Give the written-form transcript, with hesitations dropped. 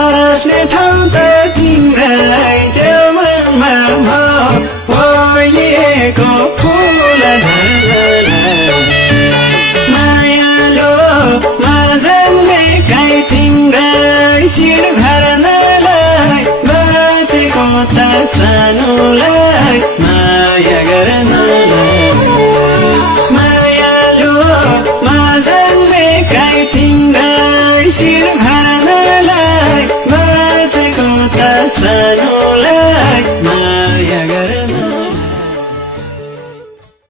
बस्ने ठाउँ त तिम्रै त्यो मनमा फुलिएको फुल मायालो माझेकै तिम्रै शिर भर्नलाई बाँचेको त सानोलाई माया गर्नलाई मायालो माझेकै तिम्रै शिर भर्नलाई बाँचेको त सानो